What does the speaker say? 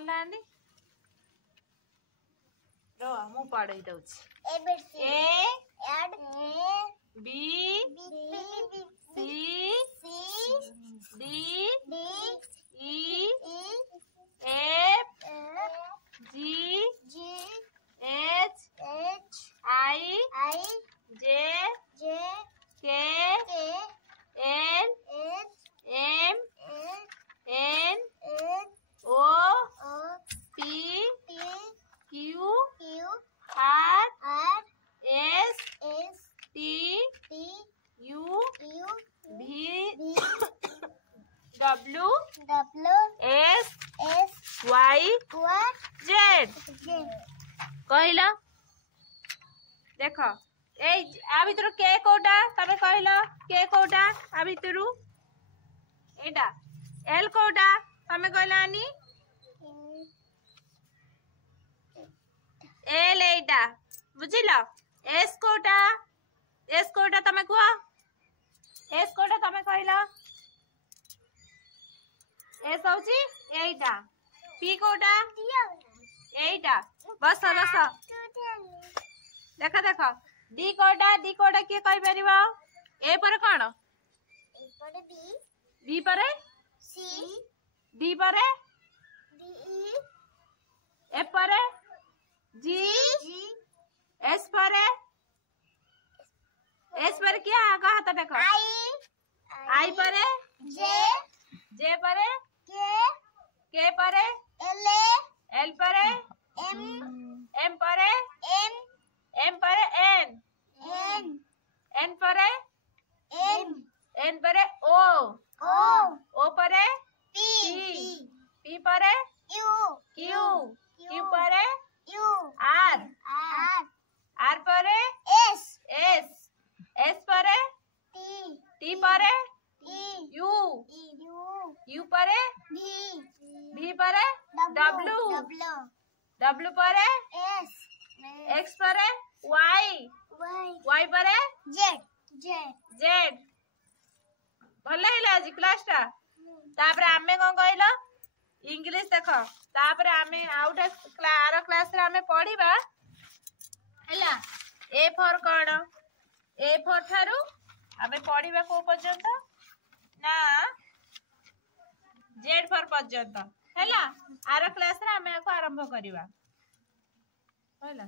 पढ़लानी रो मु पढ़ई दउछि A B C D E F G H I J K L M N O P Q R S T U V W S Y Z कहला देख ए भितर के कोटा तबे कहला के कोटा आ भितर एटा एल कोटा तमे कहलानी एल एटा बुझिल एस कोटा तमे कुआ एस कोटा तमे कहला एस होची एटा पी कोटा एटा बस देख डी कोटा किए कहि परिबा ए पर कोन बी पर सी डी पर ए पर जी एस पर क्या आगा हाथ देखो आई पर जे पर के पर एल पर एम पर एन पर ओ पर पी पर क्यू पर आर पर एस पर टी पर यू पर भी पर डब्ल्यू पर एक्स पर वाई पर जेड भल है आज क्लास टा तापर आमे कोन कहलो इंग्लिश देख तापर आमे आउट आर क्लास रे आमे पढिबा हैला A for cone A for Tharu आमे पढिबा को पर्यंत ना जेड फॉर पर्यंत हैला आर क्लास रे आमे को आरंभ करिबा हैला।